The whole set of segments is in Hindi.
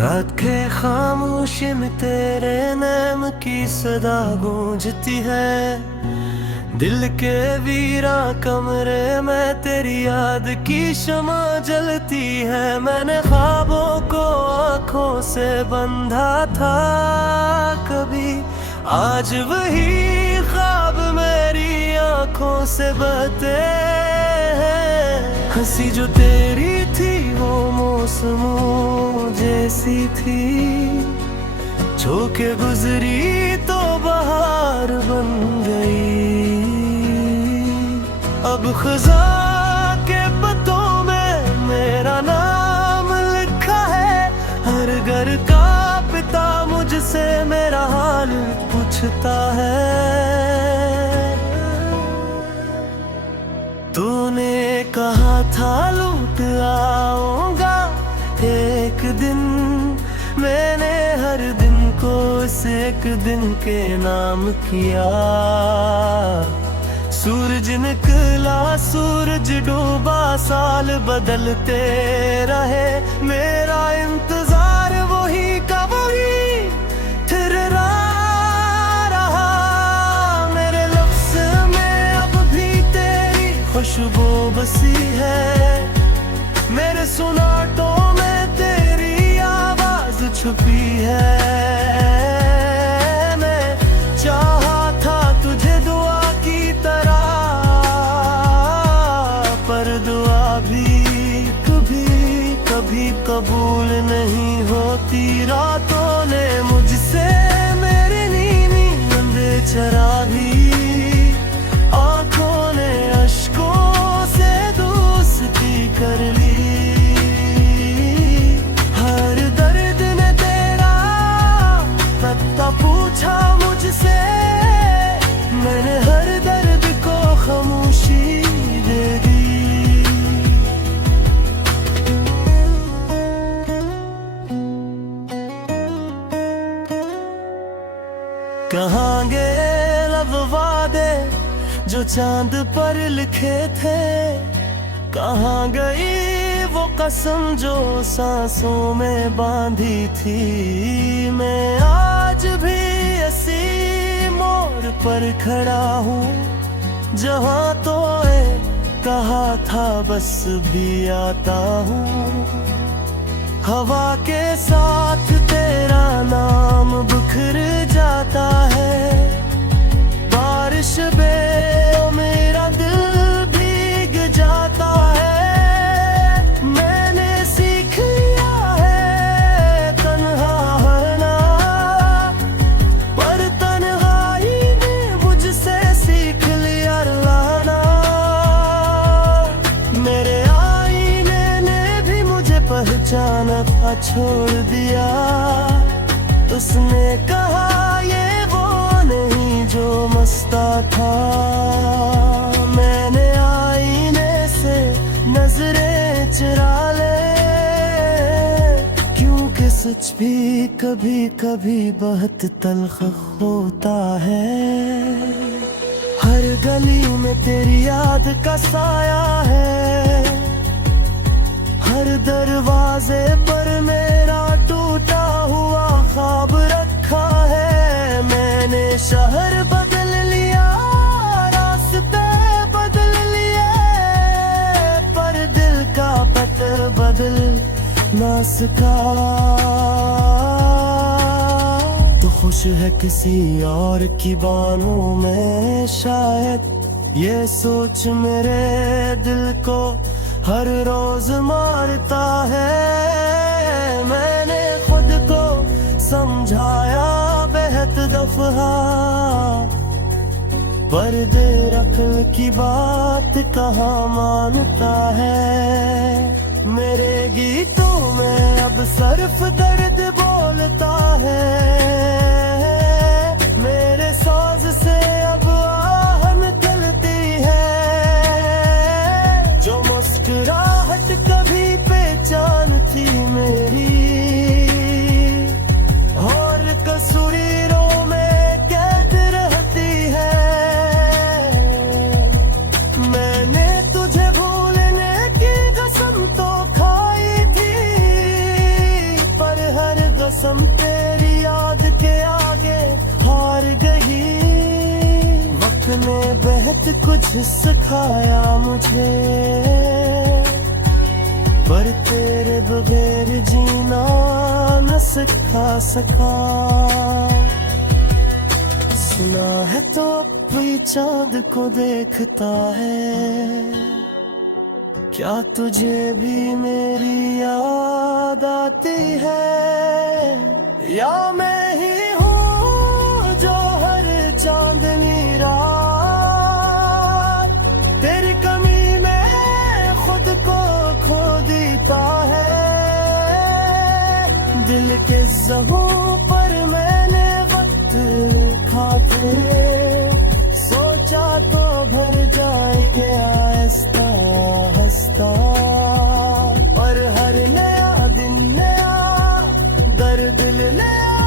रखे खामोशी में तेरे नाम की सदा गूंजती है। दिल के वीरा कमरे में तेरी याद की शमा जलती है। मैंने ख्वाबों को आंखों से बंधा था कभी, आज वही ख्वाब मेरी आंखों से बहते हैं। हंसी जो तेरी थी वो मौसमों जैसी थी, छू के गुजरी तो बहार बन गई। अब खज़ा के पत्तों में मेरा नाम लिखा है। हर घर का पिता मुझसे मेरा हाल पूछता है। तूने कहा था लौट आऊंगा एक दिन, मैंने हर दिन को इस एक दिन के नाम किया। सूरज निकला सूरज डूबा, साल बदलते रहे, मेरा इंतजार वही का वही ठहरा रहा। मेरे लफ्ज़ में अब भी तेरी खुशबू बसी है, मेरे सुनाटों में तेरी आवाज छुपी है। मैं चाहा था तुझे दुआ की तरह, पर दुआ भी कभी कभी कबूल नहीं होती। रातों ने मुझसे मेरी नींद चरा दी, आंखों ने अश्कों से दोस्ती कर ली। हर दर्द ने तेरा पता पूछा मुझसे, मैंने हर दर्द को खामोशी दे दी। कहाँ गए लब वादे जो चांद पर लिखे थे, कहाँ गई वो कसम जो सांसों में बांधी थी। मैं आज भी इसी मोड़ पर खड़ा हूँ जहाँ तो कहा था बस भी आता हूँ। हवा के साथ तेरा नाम बिखर जाता है, बारिश में मेरा दिल भीग जाता है। मैंने सीख लिया है तन्हा रहना, पर तन्हाई ने मुझसे सीख लिया रुलाना। मेरे आईने ने भी मुझे पहचाना था, छोड़ दिया। उसने कहा ये वो नहीं जो मस्ता था। मैंने आईने से नजरें चुरा ले, क्योंकि सच भी कभी कभी बहुत तल्ख होता है। हर गली में तेरी याद का साया है, हर दरवाजे पर मेरा टूटा हुआ ख्वाब रखा है। मैंने शहर बदल लिया, रास्ते बदल लिए, पर दिल का पता बदल ना सका। तो खुश है किसी और की बाहों में शायद, ये सोच मेरे दिल को हर रोज मारता है। मैंने खुद को समझाया बेहद दफा, पर दिल अक्ल की बात कहाँ मानता है। मेरे गीतों में अब सिर्फ दर्द बोलता है, मेरे साज से अब आहन निकलती है। जो मुस्कुराहट कभी पहचान थी मेरी, और कसूरीरों में कैद रहती है। मैंने तुझे भूलने की कसम तो खाई थी, पर हर बहुत कुछ सिखाया मुझे, पर तेरे बगैर जीना न सिखा सका। सुना है तो भी चांद को देखता है, क्या तुझे भी मेरी याद आती है? या मैं ही हूँ जो हर चांदनी रात तेरी कमी में खुद को खो देता है। दिल के ज़ख्मों पर मैंने वक्त खाते सोचा तो भर जाएंगे आहिस्ता आहिस्ता, और हर नया दिन नया दर्द नया,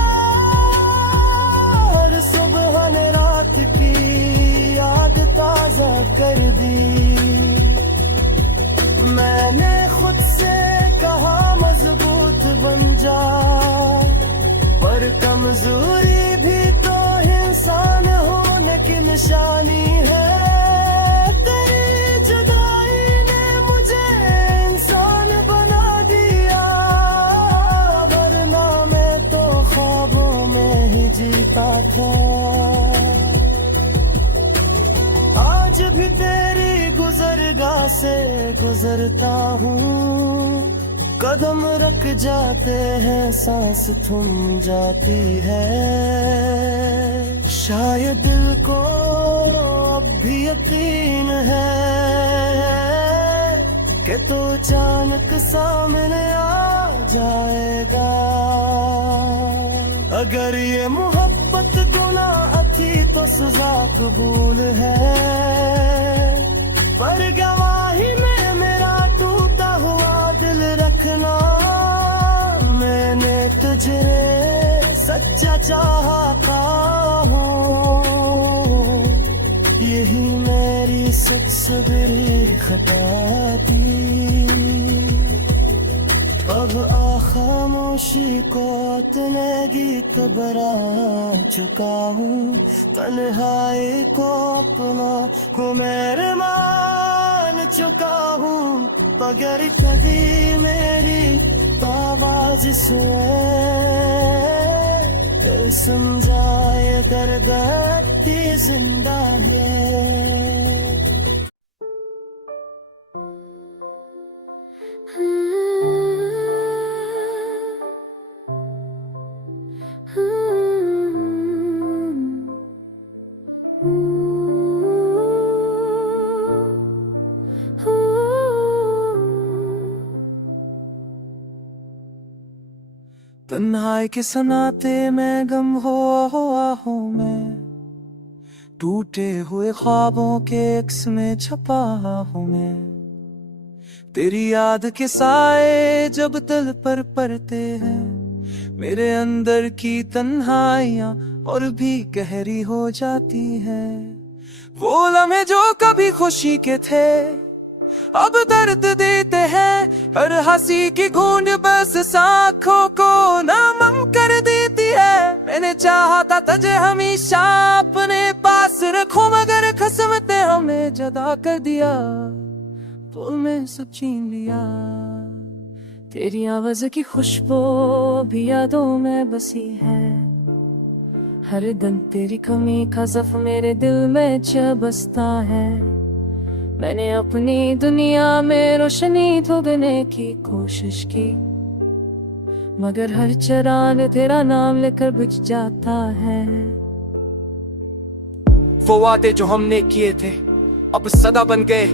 हर सुबह ने रात की याद ताजा कर दी। मैंने खुद से कहा मजबूत बन जा, पर कमजोरी भी तो इंसान होने की निशानी है। तेरी जुदाई ने मुझे इंसान बना दिया, वरना मैं तो ख्वाबों में ही जीता था। आज भी तेरी गुजरगाह से गुजरता हूँ, कदम रख जाते हैं सांस थम जाती है। शायद दिल को अब भी यकीन है कि तू अचानक सामने आ जाएगा। अगर ये मोहब्बत गुनाह थी तो सजा कबूल है, पर गवाही में मेरा टूटा हुआ दिल रखना। मैंने तुझे सच्चा चाहता हूँ, यही मेरी सबसे बड़ी खता थी। अब खामोशी को इतने गीत बरा चुका हूँ, तन्हाई को अपना को मेरे मान चुका हूँ। बगैर कभी मेरी आवाज सुने, दिल समझाए दर्द की जिंदा है। तन्हाई के सनाते में गम हुआ हूँ मैं, टूटे हुए ख्वाबों के अक्स में छपा हूँ मैं। तेरी याद के साए जब दिल पर पड़ते हैं, मेरे अंदर की तन्हाइयाँ और भी गहरी हो जाती हैं। वो लम्हे जो कभी खुशी के थे अब दर्द देते हैं, हर हंसी की गूंज बस आँखों को नम कर देती है। मैंने चाहा था तुझे हमेशा अपने पास रखूं, मगर कसमते हमने जुदा कर दिया, पुल में सब छीन लिया। तेरी आवाज की खुशबू भी यादों में बसी है, हर दिन तेरी कमी का ज़ख्म मेरे दिल में चबसता है। मैंने अपनी दुनिया में रोशनी ढूंढने की कोशिश की, मगर हर चराग तेरा नाम लेकर बुझ जाता है। वो वादे जो हमने किए थे अब सदा बन गए,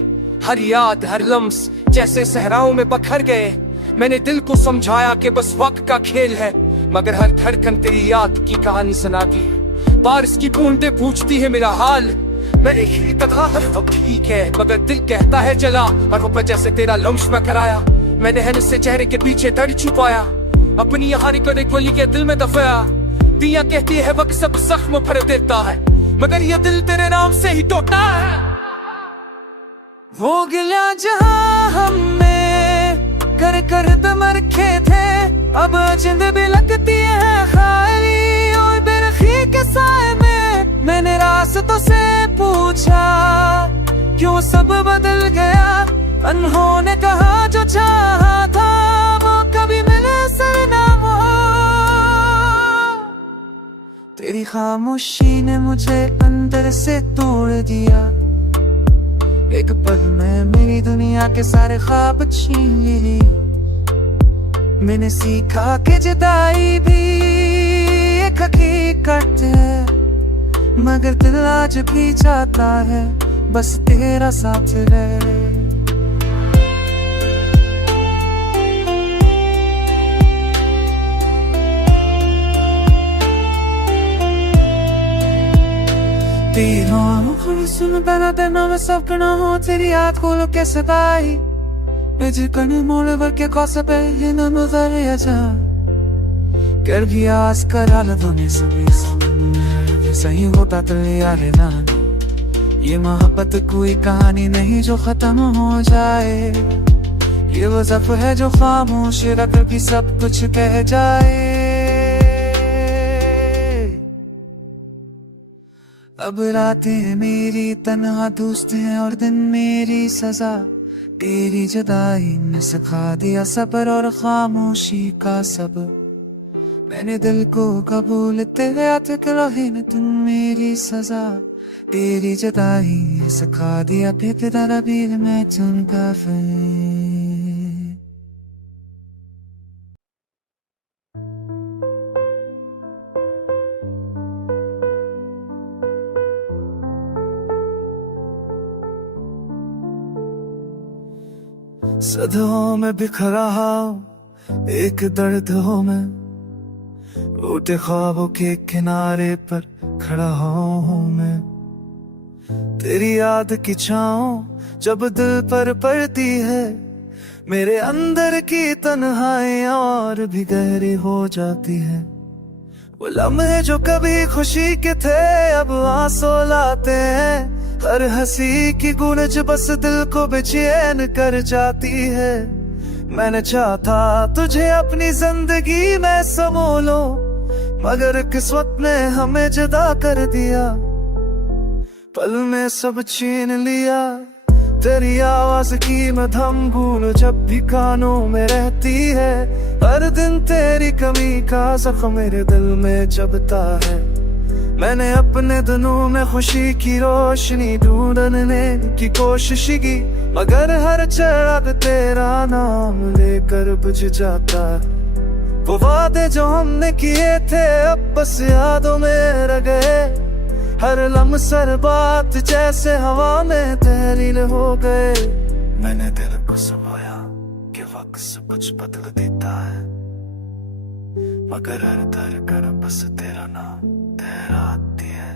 हर याद हर लम्स जैसे सहराओं में बखर गए। मैंने दिल को समझाया कि बस वक्त का खेल है, मगर हर धड़कन तेरी याद की कहानी सुनाती है। बारिश की बूंदें पूछती है मेरा हाल, मैं एक ही कथा अब ठीक है, मगर दिल कहता है जला। और वो जैसे तेरा लम्स में कराया, मैंने हन से चेहरे के पीछे दर्द छुपाया, अपनी यहाँ को गोली के दिल में दफाया। दिया कहती है वक्त सब जख्म भर देता है, मगर ये दिल तेरे नाम से ही टूटा है। वो गिला जहां हमने कर कर दम रखे थे, अब जिंद भी लगती है खाली और बेरखी के साए में। मैंने रास रास्तों से पूछा क्यों सब बदल गया, अनहोने कहा जो चाहा था वो कभी मिले सर ना हो। तेरी खामोशी ने मुझे अंदर से तोड़ दिया, एक पल में मेरी दुनिया के सारे ख्वाब छीन ली। मैंने सीखा कि जुदाई भी एक हकीकत है, मगर दिल आज भी चाहता है बस तेरा साथ रहे। सुन पहला तेना मैं सब करना हो, तेरी याद को लो के सताई मुझे करने मोड़ भर के कौसा पे ये न मगर या जा कर भी आज कर हालतों ने सभी सही होता तो यार ना। ये मोहब्बत कोई कहानी नहीं जो खत्म हो जाए, ये वो ज़फ़्र है जो खामोश रख भी सब कुछ कह जाए। अब रातें मेरी तन्हा दोस्त हैं और दिन मेरी सजा, तेरी जुदाई ने सिखा दिया सब्र और खामोशी का सब। मैंने दिल को कबूल तेरे हाथ न तुम मेरी सजा, तेरी जुदाई सिखा दिया बेकरार भी मैं तुमका फिर। सदों में बिखरा एक दर्द हो मैं, टूटे ख्वाबों के किनारे पर खड़ा हूँ मैं। तेरी याद की छाँव जब दिल पर पड़ती है, मेरे अंदर की तन्हाइयाँ और भी गहरी हो जाती है। वो लम्हे जो कभी खुशी के थे अब आंसू लाते हैं, हर हंसी की गूंज बस दिल को बेचैन कर जाती है। मैंने चाहता तुझे अपनी जिंदगी में समो लो, मगर किस्मत ने हमें जुदा कर दिया, पल में सब छीन लिया। तेरी आवाज की मधुर गूंज जब भी कानों में रहती है, हर दिन तेरी कमी का जख्म मेरे दिल में जबता है। मैंने अपने दिनों में खुशी की रोशनी ढूंढने की कोशिश की, मगर हर चिराग तेरा नाम लेकर बुझ जाता है। वो वादे जो हमने किए थे अब बस यादों में रह गए, हर लम्हा बात जैसे हवा में तहरीर हो गए। मैंने दिल को समझाया कि वक्त सब कुछ बदल देता है, मगर हर धड़कन बस तेरा नाम तहराती है।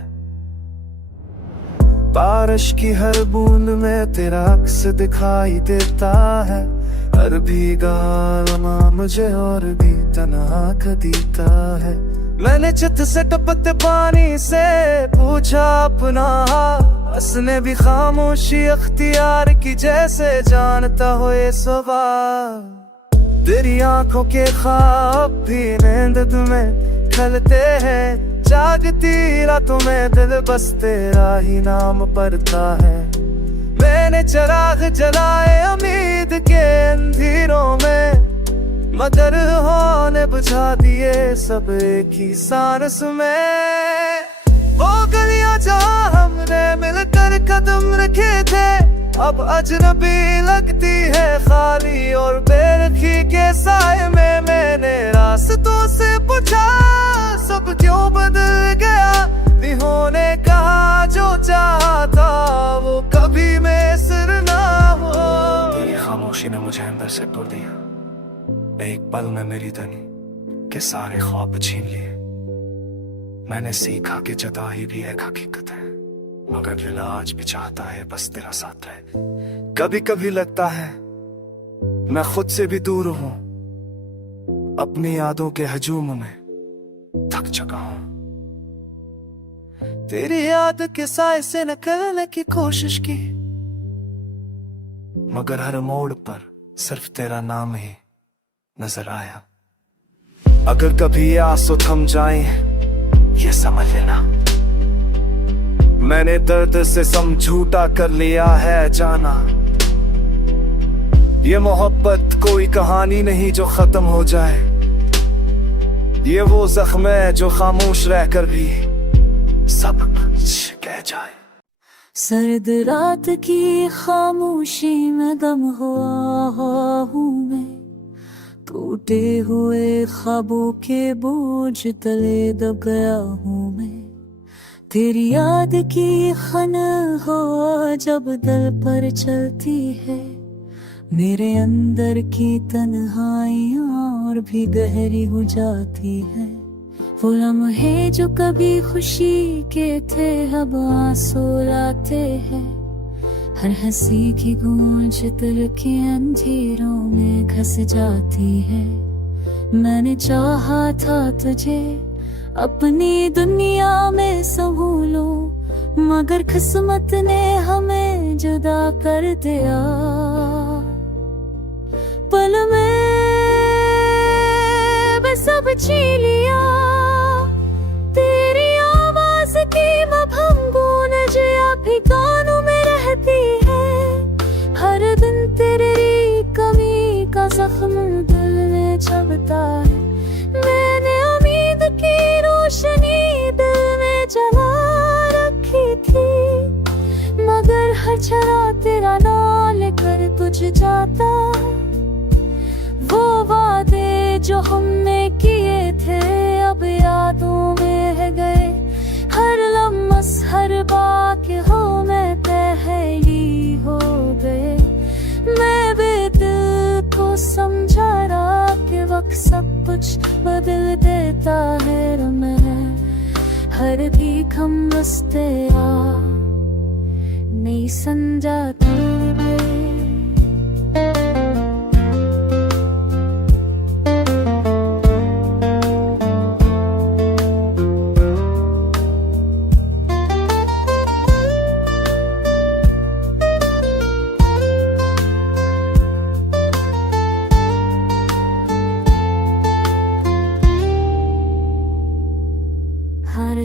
बारिश की हर बूंद में तेरा अक्स दिखाई देता है, हर भीगा लम्हा मुझे और भी तन्हा कर देता है। मैंने चित से टपकते पानी से पूछा अपना हाल, हंसने भी खामोशी अख्तियार की जैसे जानता हो ये सवाल। तेरी आंखों के ख्वाब भी नींद में खलते हैं, जागती रातों में दिल बस तेरा ही नाम पढ़ता है। मैंने चिराग जलाए उम्मीद के अंधेरों में, मगर होने बुझा दिए सब एक ही सांस में। वो गलियां जहाँ हमने मिलकर कदम रखे थे अब अजनबी लगती है, खाली और बेरखी के साए में। मैंने रास्तों से पूछा सब क्यों बदल गया, होने कहा जो चाहा था वो कभी मैसर ना हो। तेरी खामोशी ने मुझे अंदर से तोड़ दिया, एक पल में मेरी धनी के सारे ख्वाब छीन लिए। मैंने सीखा कि जुदाई भी एक हकीकत है, मगर दिल आज भी चाहता है बस तेरा साथ रहे। कभी कभी लगता है मैं खुद से भी दूर हूं, अपनी यादों के हजूम में थक चुका हूं। तेरी याद के साए से निकलने की कोशिश की, मगर हर मोड़ पर सिर्फ तेरा नाम ही नजर आया। अगर कभी ये आंसू थम जाए ये समझ लेना, मैंने दर्द से समझौता कर लिया है जाना। ये मोहब्बत कोई कहानी नहीं जो खत्म हो जाए, ये वो जख्म है जो खामोश रहकर भी सब कुछ कह जाए। सर्द रात की खामोशी में गम हुआ हूँ मैं, टूटे हुए ख्वाबों के बोझ तले दब गया हूँ मैं। तेरी याद की खन हो जब दिल पर चलती है, मेरे अंदर की तन्हाइयाँ और भी गहरी हो जाती है। वो लम्हे जो कभी खुशी के थे अब आंसू लाते हैं, हर हंसी की गूंज दिल के अंधेरों में घस जाती है। मैंने चाहा था तुझे अपनी दुनिया में संभालो, मगर किस्मत ने हमें जुदा कर दिया। पल में बस सब छीन लिया, तेरी आवाज की मबहम गूंज अभी कानों में रहती है। हर दिन तेरी कमी का जख्म दिल में छबता है। मैंने उम्मीद की रोशनी दिल में जला रखी थी, मगर हर चरा तेरा नाम लेकर तुझ जाता। वो वादे जो हमने किए थे अब यादों में है गए, हर लम्स हर बात हो मैं पहली हो गए। मैं बेदिल को समझा रहा कि वक्त सब कुछ बदल देता है। मैं हर भीख हम रस्ते आ नहीं समझाती।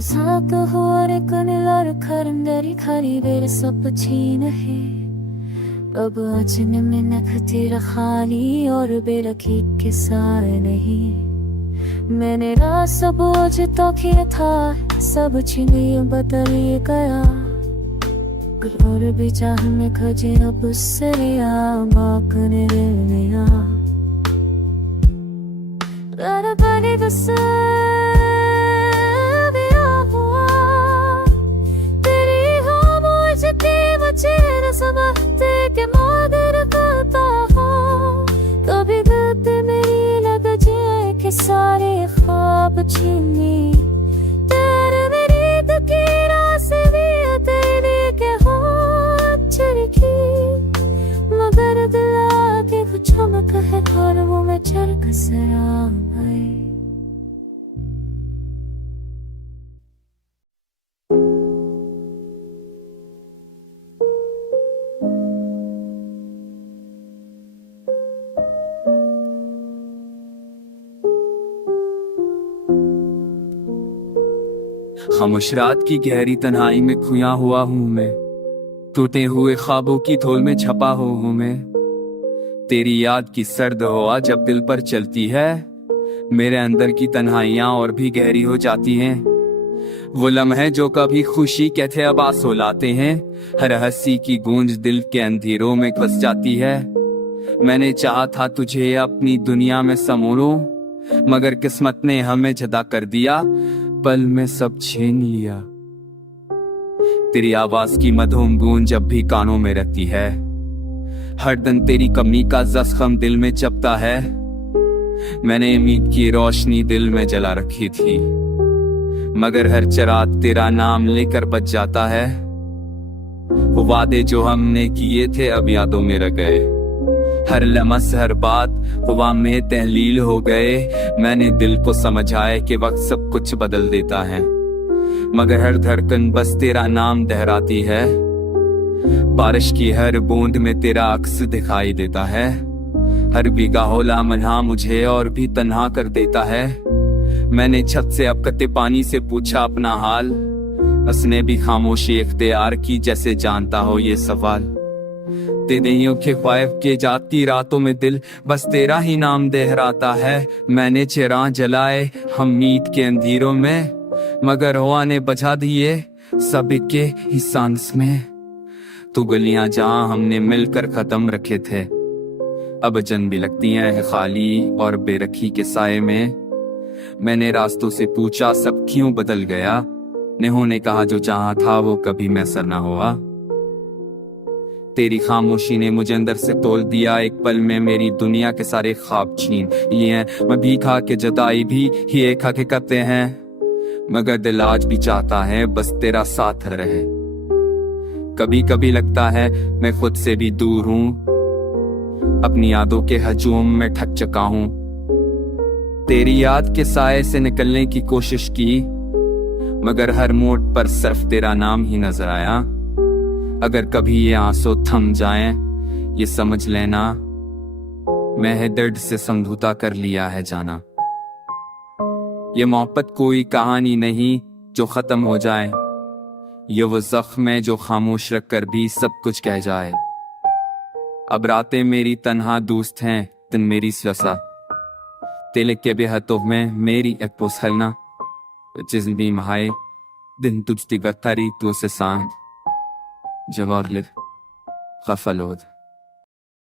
Satu hore kanilar karandari khari bere sab छीन है। अब अचन में नखती खाली और बेरखी के सारे नहीं। मैंने रात बोझ तो किया था, सब छीन बदल गया। और भी चाह में खजे अब सरिया बाकने लिया। बने दस के मादर करता हूँ, कभी गलत मेरी लग जाए कि सारे ख्वाब छीनी। तेरे मेरी तकीरा से भी तेरे के हो चरखी, मगर दिल आके कुछ चमक है और वो मैं चरख सरा गई। खामोश रात की गहरी तन्हाई में खोया हुआ हूँ मैं, टूटे हुए ख्वाबों की धूल में छपा हूँ मैं। तेरी याद की सर्द हवा जब दिल पर चलती है, मेरे अंदर की तन्हाइयाँ और भी गहरी हो जाती हैं। वो लम्हे जो कभी खुशी के थे अब आंसू लाते हैं, हर हंसी की गूंज दिल के अंधेरों में घुस जाती है। मैंने चाहा था तुझे अपनी दुनिया में समोलो, मगर किस्मत ने हमें जुदा कर दिया। पल में सब छीन लिया। तेरी आवाज की मधुर गूंज जब भी कानों में रहती है, हर दिन तेरी कमी का जख्म दिल में चपता है। मैंने उम्मीद की रोशनी दिल में जला रखी थी, मगर हर चिराग तेरा नाम लेकर बच जाता है। वो वादे जो हमने किए थे अब यादों में रह गए, हर लम्स हर बात हवा में तहलील हो गए। मैंने दिल को समझाया कि वक्त सब कुछ बदल देता है, मगर हर धड़कन बस तेरा नाम दोहराती है। बारिश की हर बूंद में तेरा अक्स दिखाई देता है, हर भीगा होला मन्हा मुझे और भी तन्हा कर देता है। मैंने छत से अब कते पानी से पूछा अपना हाल, उसने भी खामोशी इख्तियार की, जैसे जानता हो ये सवाल। तेरियों के ख्वाब के जाती रातों में दिल बस तेरा ही नाम दोहराता है। मैंने चिराग जलाए हम मीत के अंधेरों में, मगर हवा ने बुझा दिए सब के ही सांस में। तू गलियां जहां हमने मिलकर खत्म रखे थे, अब जन भी लगती हैं खाली और बेरखी के साए में। मैंने रास्तों से पूछा सब क्यों बदल गया, नेहों ने कहा जो चाहा था वो कभी मैसर ना हुआ। तेरी खामोशी ने मुझे अंदर से तोड़ दिया, एक पल में मेरी दुनिया के सारे ख्वाब छीन लिए। मैं भी खा के जुदाई भी ही एक हकीकतें हैं, मगर दिल आज भी चाहता है बस तेरा साथ रहे। कभी कभी लगता है मैं खुद से भी दूर हूँ, अपनी यादों के हजूम में ठग चुका हूँ। तेरी याद के साए से निकलने की कोशिश की, मगर हर मोड़ पर सिर्फ तेरा नाम ही नजर आया। अगर कभी ये आंसू थम जाएं, ये समझ लेना मैं है दर्द से समझौता कर लिया है जाना। ये मोहब्बत कोई कहानी नहीं जो खत्म हो जाए, ये वो जख्म है जो खामोश रख कर भी सब कुछ कह जाए। अब रातें मेरी तन्हा दोस्त हैं, दिन मेरी स्वसा तेले के बेहतों में मेरी एक पोसलना। जिंदगी महाए दिन तुझ ती गत्तारी तू से सांग जवाब लिख खफलोद।